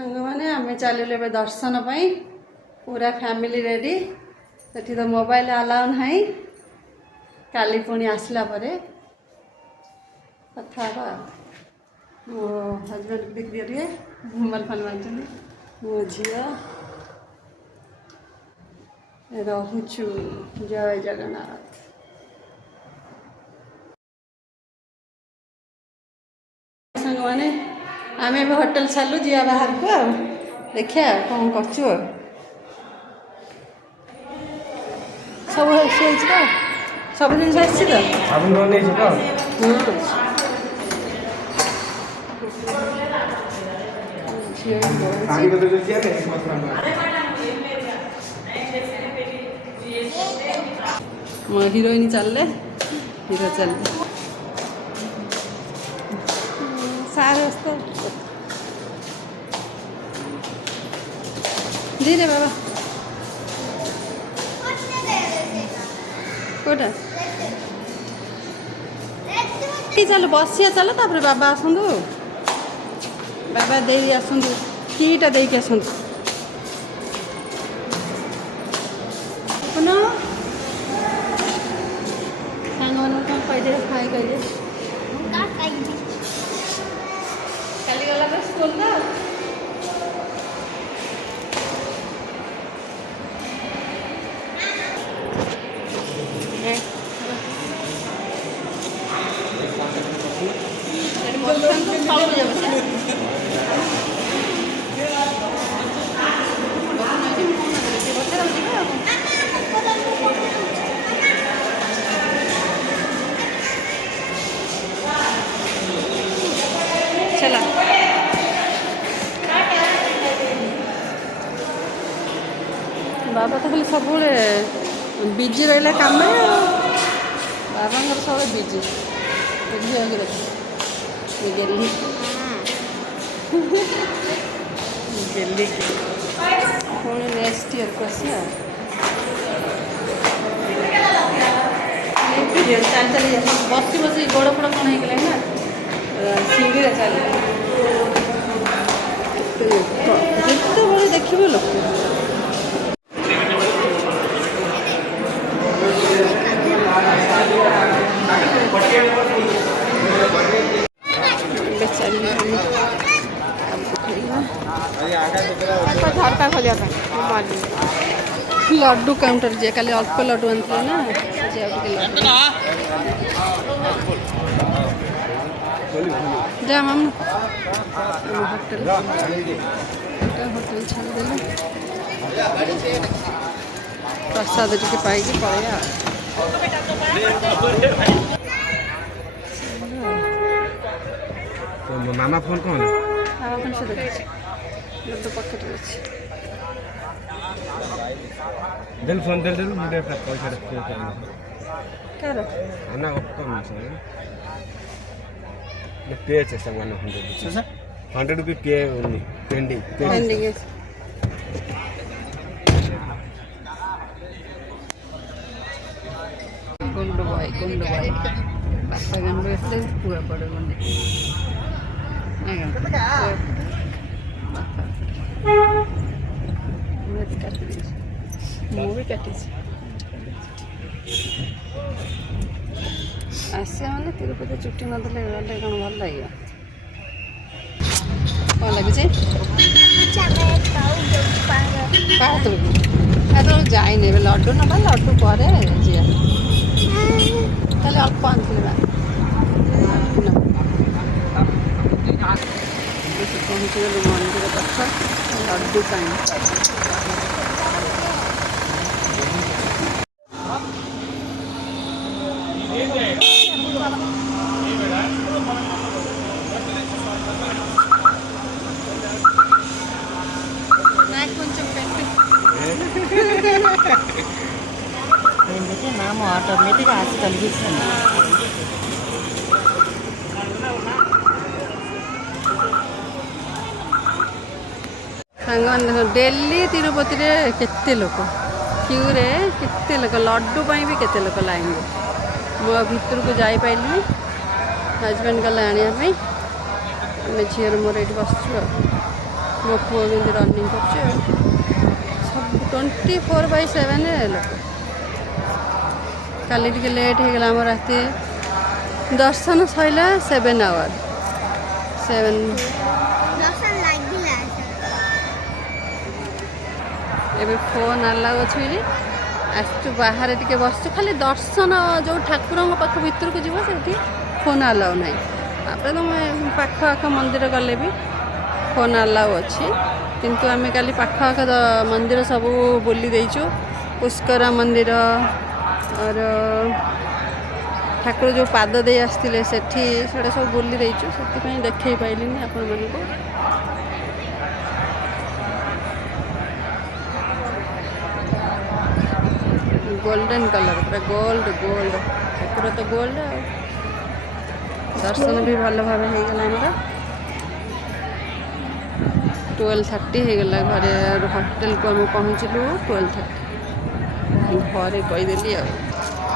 सांग मैंने आम चलू ए दर्शन पूरा फैमिली रेडी सेठी तो मोबाइल अलाउ ना काली पुणी आसला परे कथा मो हजबैंड को देख दिए मोबाइल फोन मांगते मो झी रोचु जय जगन्नाथ सांग मैंने आम ए होटेल छालु जा बाहर को देखिए कौन कर सब जिन हिरोइन चलले हिरो चलले सारे दी रे बाबा कोटा चलो बसिया चलो तापर बाबा आसतु बाबा दे आसतु कीटा दे आसतु सांग मान कौन कहीदे खाई कहीदे काली गला स्कूल ना चला बाबा तो खाली सब बिजी रहा काम बाबा सब बिजी गेली गेली पुणी नेक्स्ट इयर को आस चल चल बस बस गोड़ फोड़ कौन होगा ना सीढ़ी चल जिते बड़े देखिए लोक झरका खोलिया लड्डू काउंटर जे खाली अल्प लड्डू आनते ना जा माम होटेल होटेल छाड़देलु प्रसाद टी पाई पलैया मामा फोन कौन मामा फोन से देखिए लड्डू पकेट अच्छे दिल फोन दिल मुझे पैसा रखते क्या आना कम पे చేస్తాం 100 రూపీ పే ఉంది పెండింగ్ గుండు బాయ్ బట్టగండు వేస్తే పూర పడుతుంది మూవీ కట్టించి आसिया मैंने तिरुपति चुट्टी नदेले गले कौन भल लगे कौन लगे तो जाइन लड्डू ना लड्डू पर जी अल्प आनी पहुँचगलु मंदिर पाख लड्डू नाम ऑटोमेटिक आज कल सांग डेली तिरुपति केते लोक क्यू रे केते लोक लड्डू भी केते लोक लाइन मो भीतर को जाई पाइली हजबैंड गला आने झीर मोर ये बसचु मो पुओ भी रनिंग कर सब 24/7 लोक काली टे लेट हो गला राति दर्शन सैला 7 आवर 7 एबे फोन अलाउ अच्छी आसु बाहर टे बस खाली दर्शन जो ठाकुर पाख भर को जीव से फोन अलाउ ना तुम पाख आख मंदिर गले भी फोन अलाउ अच्छी किंतु आम काली पाख आख मंदिर सब बुली देचु पुष्कर मंदिर और ठाकुर जो पाद दे आसते सेठी से सब बुली देचु से देखे पाइलिनी आपण मानक गोल्डन कलर पूरा गोल्ड गोल्ड ठाकुर तो गोल्ड दर्शन भी भल भाव हो गला हमारा 12:30 हो गला घरे होटल को आम पहुँचलु 12:30 घरे कहीदेली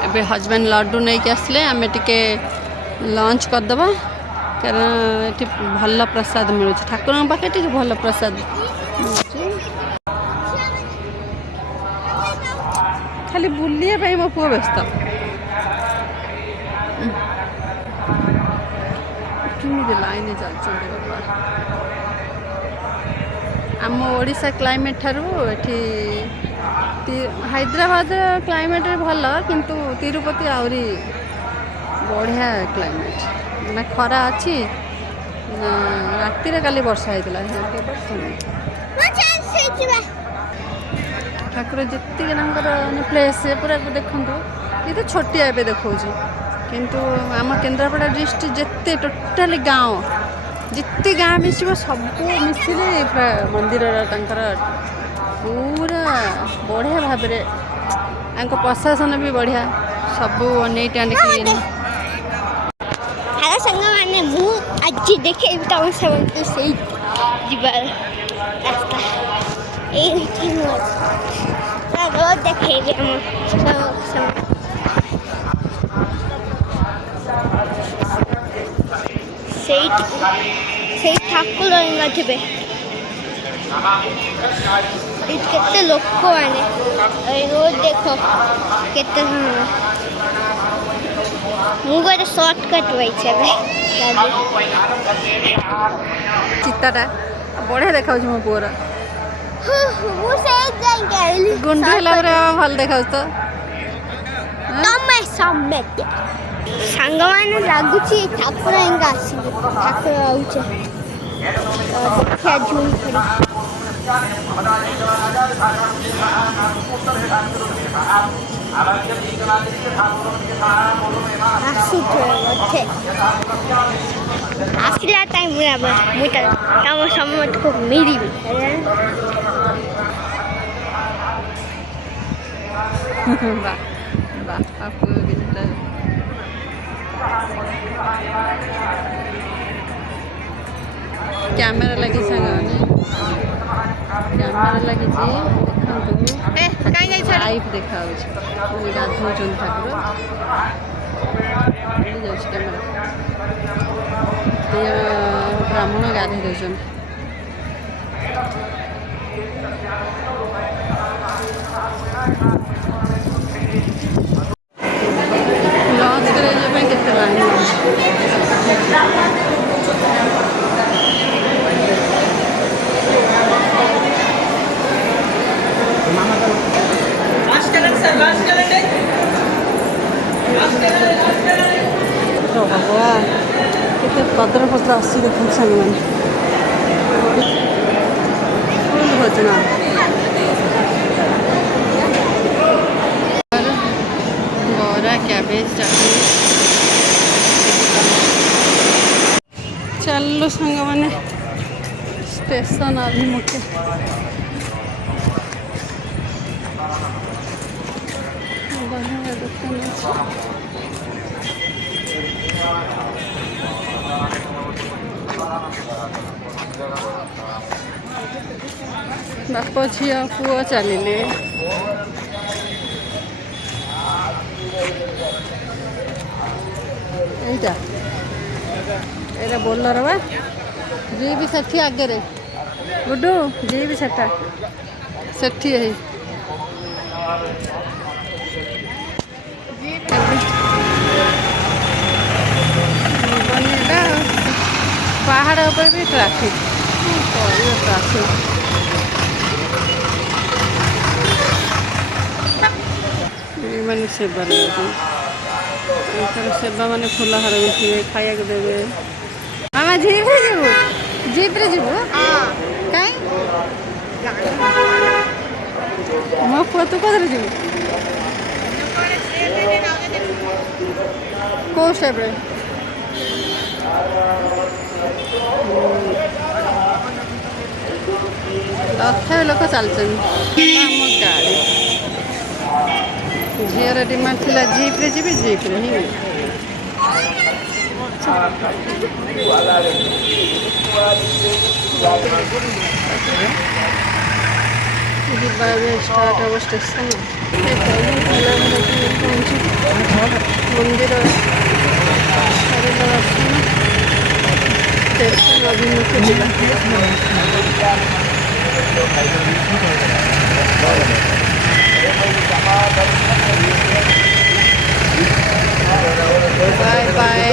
एबे हजबैंड लड्डू नहीं कि आसले आम टे लंच करदे कारण ये भल प्रसाद मिलूँ ठाकुर पाखे टे भल प्रसाद खाली बुलिया मो पुओ व्यस्त किमी लाइन चलते आम ओडिशा क्लाइमेट ठारू एठी हैदराबाद क्लाइमेट भल किंतु तिरुपति आहरी बढ़िया क्लाइमेट ना खरा अच्छी राति काली वर्षा होता ठाकुर जितने प्लेस पूरा देखु ये तो छोटिया ए देखा किंतु आम केन्द्रापड़ा डिस्ट्रिक्ट जिते टोटाली गाँव जिते गाँव मिसिब सब मिसिले पूरा मंदिर पूरा बढ़िया भाव प्रशासन भी बढ़िया सब नीट एंड क्लीन हेलो संग माने मु आज देखे तुम सब से जीवार रास्ता ए रोड देखे से ठाकुर थे केते लोक मैंने रोड देखो केते मुझे शॉर्टकट वही चित्ताटा बढ़िया देखा मो पुअर गुंडू है भल देखा तो सांग मैंने लगुच ठाकुर आस ठाकुर आउचे देखिया झूम आसला टाइम मुझे तुम समझ को मेरी कैमेरा लगी कैमेरा लगी लाइव देखा गाधौन ठाकुर कैमेरा ब्राह्मण गाधे दौन लंच कराइए केते लाइन भगवान केते पत्र पत्र आसी देखो संग मैंने फुल भोजना बरा कैबेज चटनी चलो संग मैंने स्टेशन अभिमुखे बढ़िया दुकान बाप झिया पुआ चलिले एटा बोलर बा जी भी सठी आगे रे गुड्डू जी भी सेटा सेठी है पहाड़ ऊपर भी ट्राफिक ट्राफिक मैंने सेवा सेवा मैंने फूल हार गुथे खाया देवे मामा जीप जीव जीप्रे जीव कहीं मो पुआ तू कदर जीव कौ स्टेप्रे तथा लोक चलते आम गाड़ी झीर डिमांड थी जीप्रे जी जीप्रे ही स्टार्ट हम स्टेशन मंदिर स्टेशन अभिमुखे बाय बाय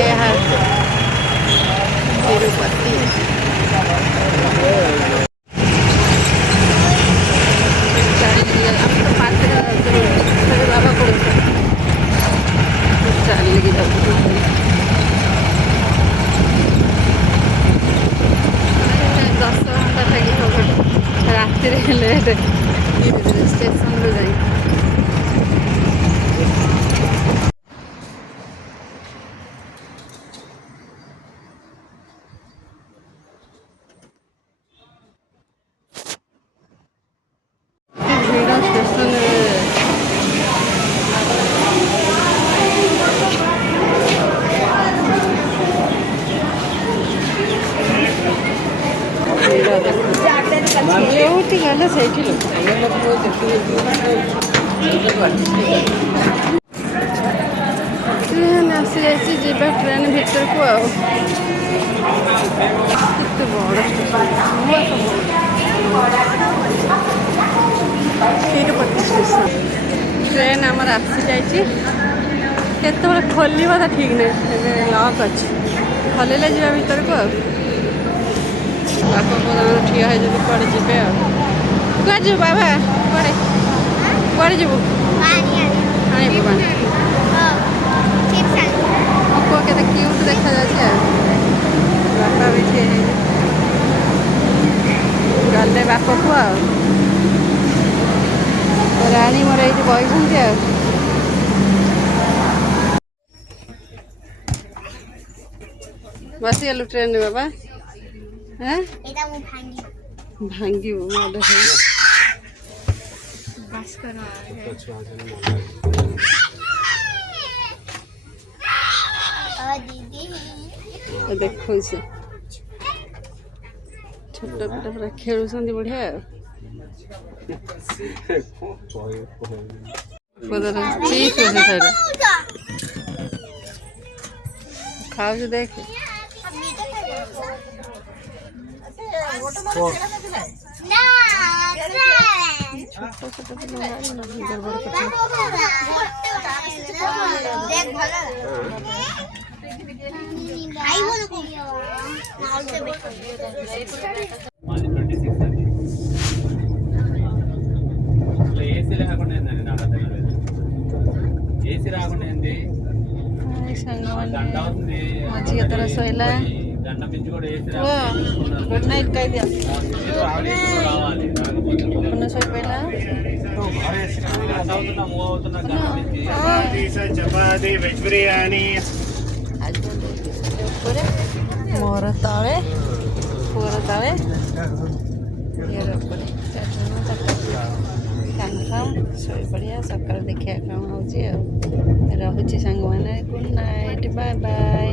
तिरुपति बाबा को चलेगी दस घंटा लगे रात लेट स्टेशन रू जाए ଭିଡ଼ ଷ୍ଟେସନରେ ଯୋଉଠି ଗଲେ ସେଇଠି ଟ୍ରେନ୍ ଆସିଯାଇଛି ଯିବା ଟ୍ରେନ୍ ଭିତରକୁ ଆଉ କେତେ ବଡ଼ ତିରୁପତି ଷ୍ଟେସନ ଟ୍ରେନ୍ ଆମର ଆସିଯାଇଛି କେତେବେଳେ ଖୋଲିବ ତା ଠିକ୍ ନାହିଁ ଏବେ ଲକ୍ ଅଛି ଖୋଲିଲେ ଯିବା ଭିତରକୁ ଆଉ ବାପା ତାଙ୍କର ଠିଆ ହେଇଯିବୁ କୁଆଡ଼େ ଯିବେ ଆଉ କୁଆଡ଼େ ଯିବୁ ବାବା କୁଆଡ଼େ କୁଆଡ଼େ ଯିବୁ ଆଣିବୁ ପାଣି ମୋ ପୁଅ କେତେ କ୍ୟୁଟ୍ ଦେଖାଯାଉଛି ଆଉ ବାପା ବି ଠିଆ ହେଇଯିବେ ଗଲେ ବାପ ପୁଅ ଆଉ ରାଣୀ ମୋର ଏଇଠି ବଇଛନ୍ତି ଆଉ ବସିଗଲୁ ଟ୍ରେନରେ ବାବା ଭାଙ୍ଗିବୁ ମାଡ଼ ଦେଖଉଛି ଛୋଟ ପିଲା ପୁରା ଖେଳୁଛନ୍ତି ବଢ଼ିଆ ଆଉ ଖାଉଛୁ ଦେଖେ ମଝିରେ ତର ଶୋଇଲା ଗୁଡ୍ ନାଇଟ୍ କହିଦିଅ ପୁନଃ ଶୋଇପଡ଼ିଲା ଉପରେ ମୋର ତଳେ ପୁଅର ତଳେ ଇଏର ଉପରେ କନଫର୍ମ ଶୋଇପଡ଼ିଆ ସକାଳୁ ଦେଖିବା କ'ଣ ହେଉଛି ଆଉ ରହୁଛି ସାଙ୍ଗମାନେ ଗୁଡ୍ ନାଇଟ୍ ବାଏ ବାଏ